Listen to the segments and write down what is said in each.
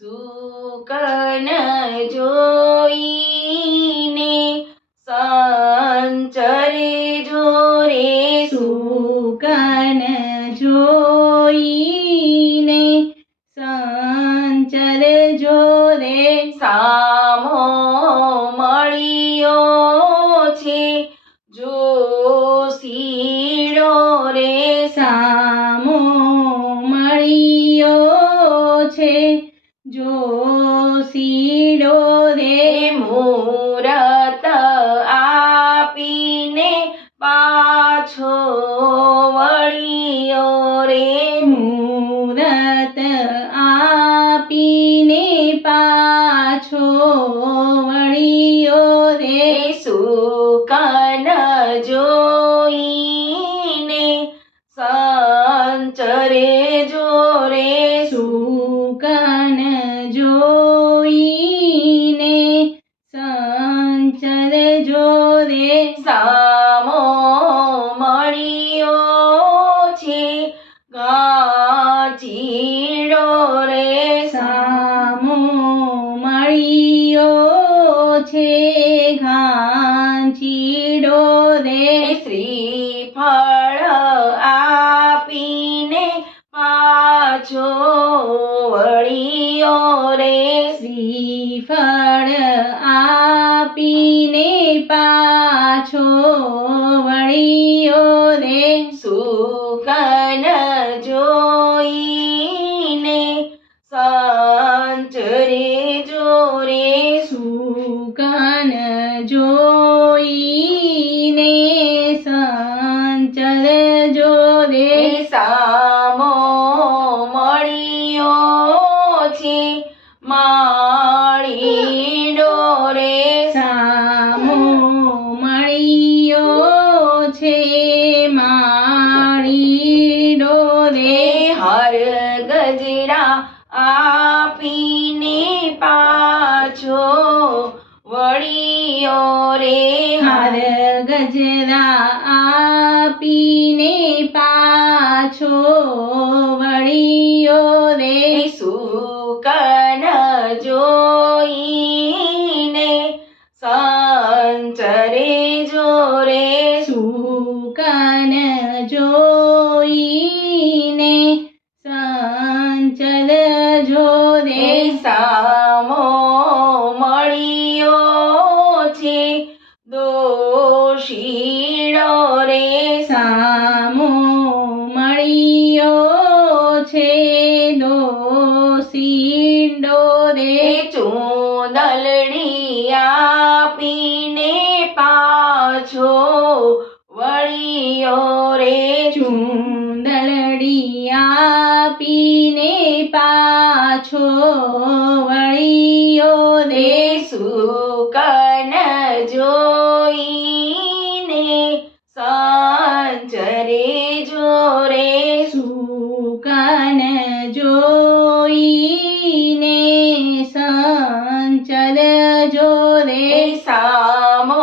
સુકન જોઈને સંચરે જોરે સુકન જોઈને સંચર જોરે સામો મળ્યો છે જોશીડો રે સામો મળ્યો છે જોશીડો રે મુહૂર્ત આપીને પાછો વળ્યો રે મુહૂર્ત આપીને પાછો વળ્યો રે સુકન જોઈને સંચરે જોરે સુકન જોઈને સંચર જોરે સામો મળ્યો છે ગાચીડો રે સામો મળ્યો છે ઘાંચીડો રે શ્રીફળ આપીને પાછો વળ્યો રે શ્રીફળ આપીને પાછો વળ્યો રે સુકન જોઈને સંચરે જોરે સુકન જોઈને સંચર જોરે સામો મળ્યો છે માળીડો રે સામો મળ્યો છે માળીડો રે હર ગજરા આપીને પાછો વળ્યો રે હાર ગજરા આપીને પાછો વળ્યો રે સુકન જોઈને સંચરે જોરે સુકન જોઈને સંચર જોરે સામો મળ્યો છે દોષીડો રે સામો મળ્યો છે દોષીડો રે ચૂંદલડી આપીને પાછો વળ્યો રે ચૂંદલડી આપીને પાછો વળ્યો રે સુકન જોઈને સંચરે જોરે સુકન જોઈને સંચર જોરે સામો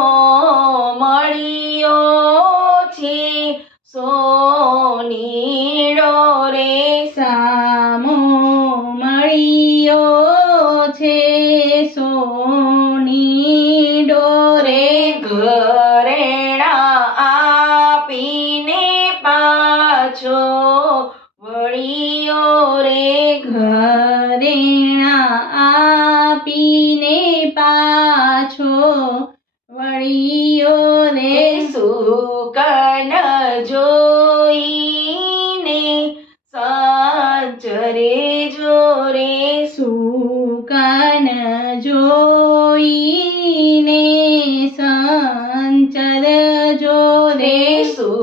મળ્યો છે સોનીડો રે સામો મળ્યો છે સોનીડો રે ઘરેણા આપીને પાછો વળ્યો રે ઘરેણા આપીને પાછો વળ્યો રે સુકન જોઈને સંચરે જોરે સુકન જોઈને સંચર જોરે સુકન